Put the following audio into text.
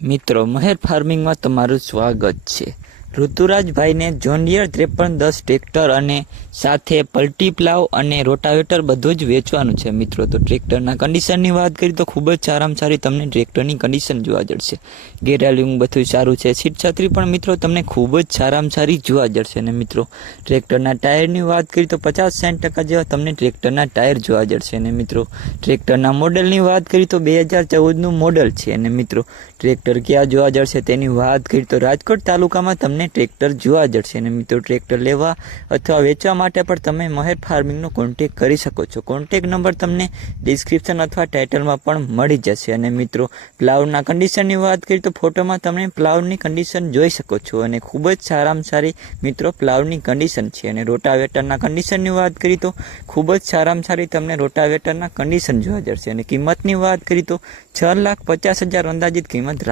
મિત્રો મહેર ફાર્મિંગમાં તમારું સ્વાગત છે। ઋતુરાજભાઈને જોન ડિયર 5310 ટ્રેક્ટર અને સાથે પલટી પ્લાવ અને રોટાવેટર બધું જ વેચવાનું છે મિત્રો। તો ટ્રેક્ટરના કન્ડિશનની વાત કરીએ તો ખૂબ જ સારામાં સારી તમને ટ્રેક્ટરની કન્ડિશન જોવા જશે। ગેરાલિંગ બધું સારું છે। સીટ છત્રી પણ મિત્રો તમને ખૂબ જ સારામાં સારી જોવા જશે। અને મિત્રો ટ્રેક્ટરના ટાયરની વાત કરીએ તો 50-60% જેવા તમને ટ્રેક્ટરના ટાયર જોવા જશે। અને મિત્રો ટ્રેક્ટરના મોડલની વાત કરીએ તો 2014નું મોડલ છે। અને મિત્રો ટ્રેક્ટર ક્યાં જોવા જશે તેની વાત કરીએ તો રાજકોટ તાલુકામાં તમને ટ્રેક્ટર જોવા જશે। અને મિત્રો ટ્રેક્ટર લેવા અથવા વેચવા માટે પણ તમે મહેર ફાર્મિંગનો કોન્ટેક કરી શકો છો। કોન્ટેક નંબર તમને ડિસ્ક્રિપ્શન અથવા ટાઇટલમાં પણ મળી જશે। અને મિત્રો પ્લાવના કન્ડિશનની વાત કરીએ તો ફોટોમાં તમે પ્લાવની કન્ડિશન જોઈ શકો છો અને ખૂબ જ સારામાં સારી મિત્રો પ્લાવની કન્ડિશન છે। અને રોટાવેટરના કન્ડિશનની વાત કરીએ તો ખૂબ જ સારામાં સારી તમને રોટાવેટરના કન્ડિશન જોવા જશે। અને કિંમતની વાત કરીએ તો 6,50,000 અંદાજિત કિંમત